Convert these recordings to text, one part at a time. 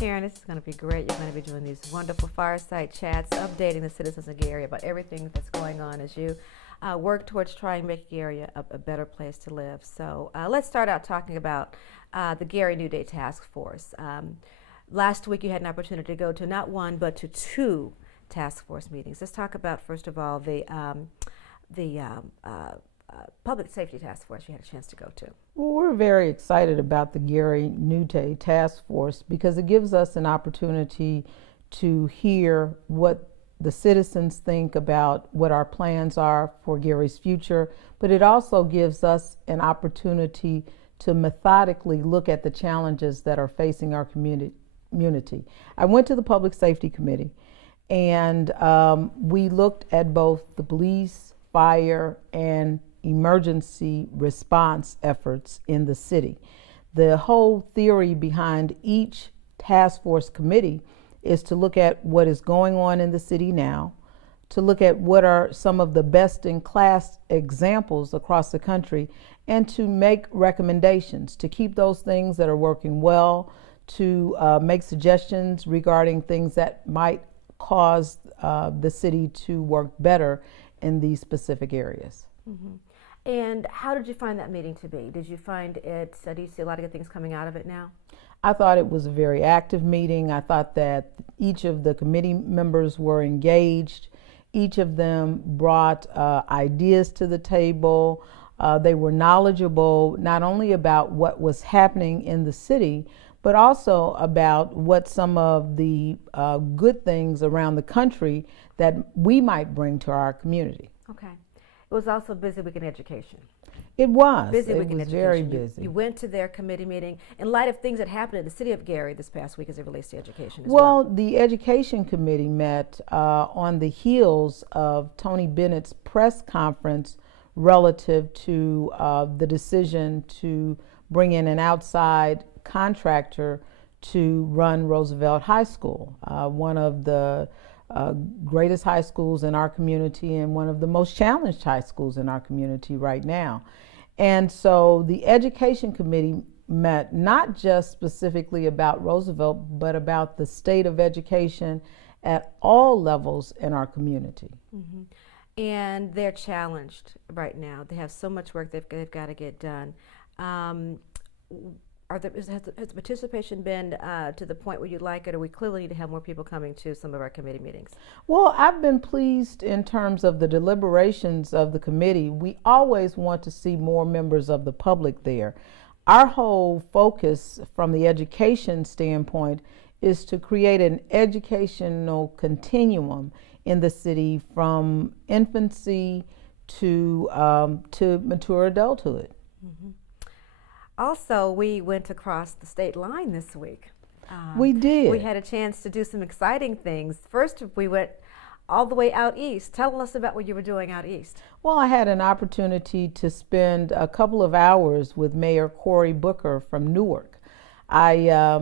Karen, this is going to be great. You're going to be doing these wonderful fireside chats, updating the citizens of Gary about everything that's going on as you work towards trying to make Gary a better place to live. So let's start out talking about the Gary New Day Task Force. Last week you had an opportunity to go to not one but to two task force meetings. Let's talk about, first of all, the Public Safety Task Force you had a chance to go to. Well, we're very excited about the Gary New Day Task Force because it gives us an opportunity to hear what the citizens think about what our plans are for Gary's future, but it also gives us an opportunity to methodically look at the challenges that are facing our community. I went to the Public Safety Committee and we looked at both the police, fire, and emergency response efforts in the city. The whole theory behind each task force committee is to look at what is going on in the city now, to look at what are some of the best in class examples across the country, and to make recommendations, to keep those things that are working well, to make suggestions regarding things that might cause the city to work better in these specific areas. Mm-hmm. And how did you find that meeting to be? Did you find it, do you see a lot of good things coming out of it now? I thought it was a very active meeting. I thought that each of the committee members were engaged. Each of them brought ideas to the table. They were knowledgeable not only about what was happening in the city, but also about what some of the good things around the country that we might bring to our community. Okay. It was also busy week in education. It was. Busy week it in was education. Very busy. You went to their committee meeting in light of things that happened in the city of Gary this past week as it relates to education as well. Well, the education committee met on the heels of Tony Bennett's press conference relative to the decision to bring in an outside contractor to run Roosevelt High School, one of the greatest high schools in our community and one of the most challenged high schools in our community right now. And so the education committee met not just specifically about Roosevelt, but about the state of education at all levels in our community. Mm-hmm. And they're challenged right now. They have so much work they've got to get done. Has the participation been to the point where you like it, or we clearly need to have more people coming to some of our committee meetings? Well, I've been pleased in terms of the deliberations of the committee. We always want to see more members of the public there. Our whole focus from the education standpoint is to create an educational continuum in the city from infancy to mature adulthood. Mm-hmm. Also, we went across the state line this week. We did. We had a chance to do some exciting things. First, we went all the way out east. Tell us about what you were doing out east. Well, I had an opportunity to spend a couple of hours with Mayor Cory Booker from Newark. I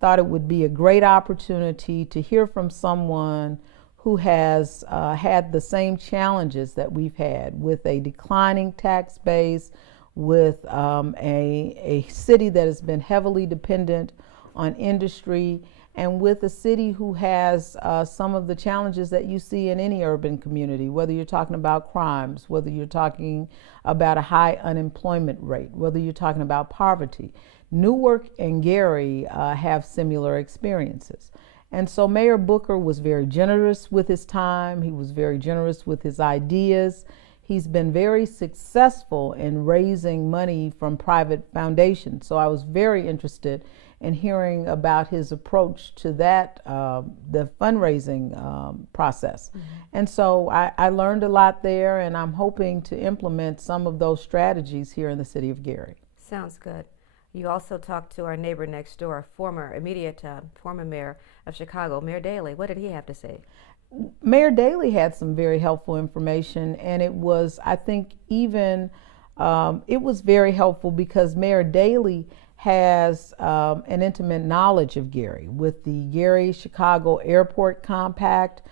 thought it would be a great opportunity to hear from someone who has had the same challenges that we've had with a declining tax base, with a city that has been heavily dependent on industry, and with a city who has some of the challenges that you see in any urban community, whether you're talking about crimes, whether you're talking about a high unemployment rate, whether you're talking about poverty. Newark and Gary have similar experiences. And so Mayor Booker was very generous with his time. He was very generous with his ideas. He's been very successful in raising money from private foundations. So I was very interested in hearing about his approach to that, the fundraising process. Mm-hmm. And so I learned a lot there, and I'm hoping to implement some of those strategies here in the city of Gary. Sounds good. You also talked to our neighbor next door, former mayor of Chicago, Mayor Daley. What did he have to say? Mayor Daley had some very helpful information, and it was, I think, it was very helpful because Mayor Daley has an intimate knowledge of Gary with the Gary-Chicago Airport Compact.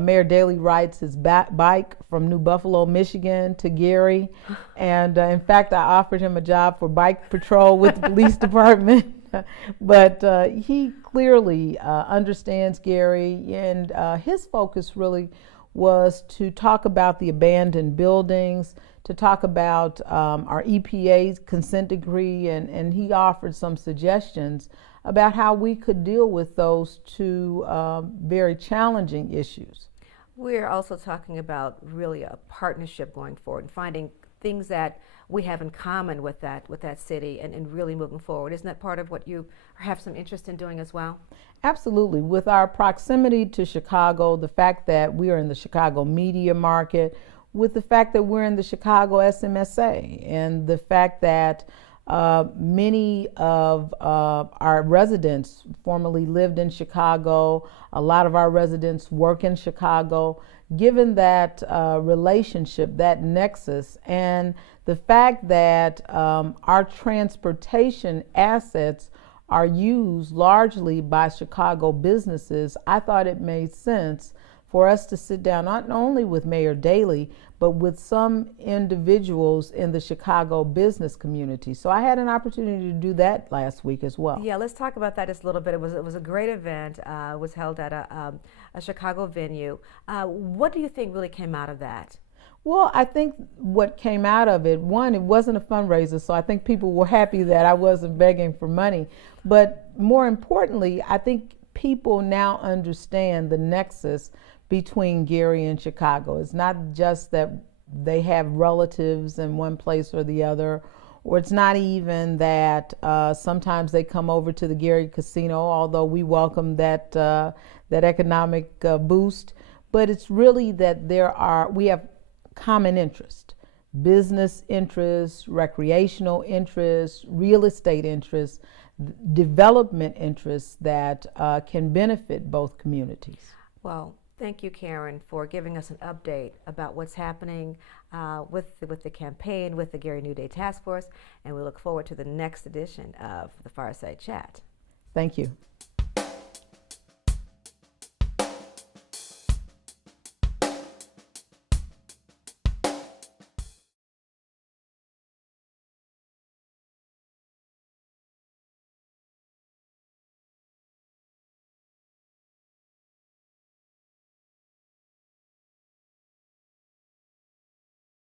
Mayor Daley rides his bike from New Buffalo, Michigan to Gary. And in fact, I offered him a job for bike patrol with the police department. but he clearly understands Gary, and his focus really was to talk about the abandoned buildings, to talk about our EPA consent decree, and he offered some suggestions about how we could deal with those two very challenging issues. We're also talking about really a partnership going forward and finding things that we have in common with that city and really moving forward. Isn't that part of what you have some interest in doing as well? Absolutely. With our proximity to Chicago, the fact that we are in the Chicago media market, with the fact that we're in the Chicago SMSA, and the fact that many of our residents formerly lived in Chicago, a lot of our residents work in Chicago. Given that relationship, that nexus, and the fact that our transportation assets are used largely by Chicago businesses, I thought it made sense for us to sit down not only with Mayor Daley, but with some individuals in the Chicago business community. So I had an opportunity to do that last week as well. Yeah, let's talk about that just a little bit. It was a great event. It was held at a Chicago venue. What do you think really came out of that? Well, I think what came out of it, one, it wasn't a fundraiser, so I think people were happy that I wasn't begging for money. But more importantly, I think people now understand the nexus between Gary and Chicago. It's not just that they have relatives in one place or the other, or it's not even that sometimes they come over to the Gary Casino, although we welcome that economic boost. But it's really that we have common interest, business interests, recreational interests, real estate interests, development interests that can benefit both communities. Well, thank you, Karen, for giving us an update about what's happening with the campaign, with the Gary New Day Task Force, and we look forward to the next edition of the Fireside Chat. Thank you.